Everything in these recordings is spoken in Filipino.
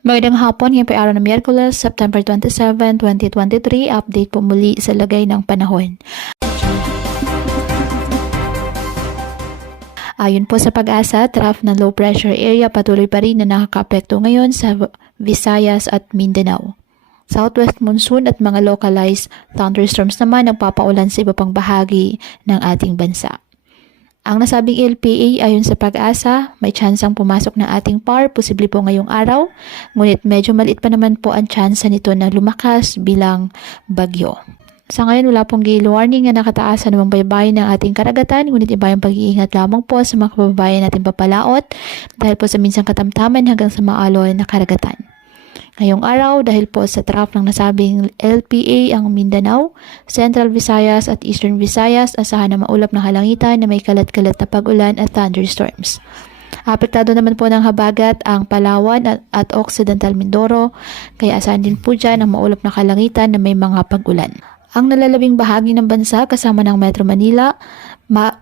Magandang hapon, ngayon po ay araw ng Miyerkules, September 27, 2023. Update po muli sa lagay ng panahon. Ayon po sa Pag-asa, trough ng low pressure area patuloy pa rin na nakakaapekto ngayon sa Visayas at Mindanao. Southwest monsoon at mga localized thunderstorms naman ang papaulan sa iba pang bahagi ng ating bansa. Ang nasabing LPA ayon sa Pag-asa, may tsansang pumasok na ating PAR, posible po ngayong araw, ngunit medyo maliit pa naman po ang tsansa nito na lumakas bilang bagyo. Sa ngayon, wala pong gale warning na nakataas sa namang baybayin ng ating karagatan, ngunit iba yung pag-iingat lamang po sa mga kababayan natin papalaot dahil po sa minsang katamtaman hanggang sa maalon na karagatan. Ngayong araw, dahil po sa trough ng nasabing LPA ang Mindanao, Central Visayas at Eastern Visayas, asahan na maulap na halangitan na may kalat-kalat na pag-ulan at thunderstorms. Apektado naman po ng habagat ang Palawan at Occidental Mindoro, kaya asahan din po dyan ang maulap na kalangitan na may mga pag-ulan. Ang nalalabing bahagi ng bansa kasama ng Metro Manila,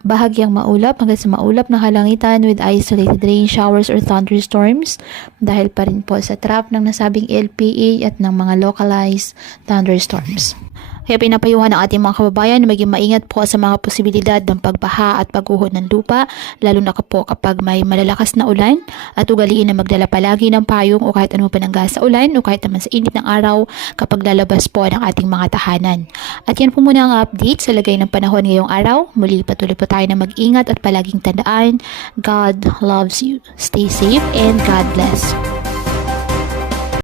bahagyang maulap hanggang sa maulap na halangitan with isolated rain showers or thunderstorms dahil pa rin po sa trough ng nasabing LPA at ng mga localized thunderstorms. Kaya pinapayuhan ng ating mga kababayan na maging maingat po sa mga posibilidad ng pagbaha at pagguho ng lupa, lalo na po kapag may malalakas na ulan, at ugaliin na magdala palagi ng payong o kahit anong panangga sa ulan o kahit naman sa init ng araw kapag lalabas po ng ating mga tahanan. At yan po muna ang update sa lagay ng panahon ngayong araw. Muli patuloy po tayo na mag-ingat at palaging tandaan, God loves you. Stay safe and God bless.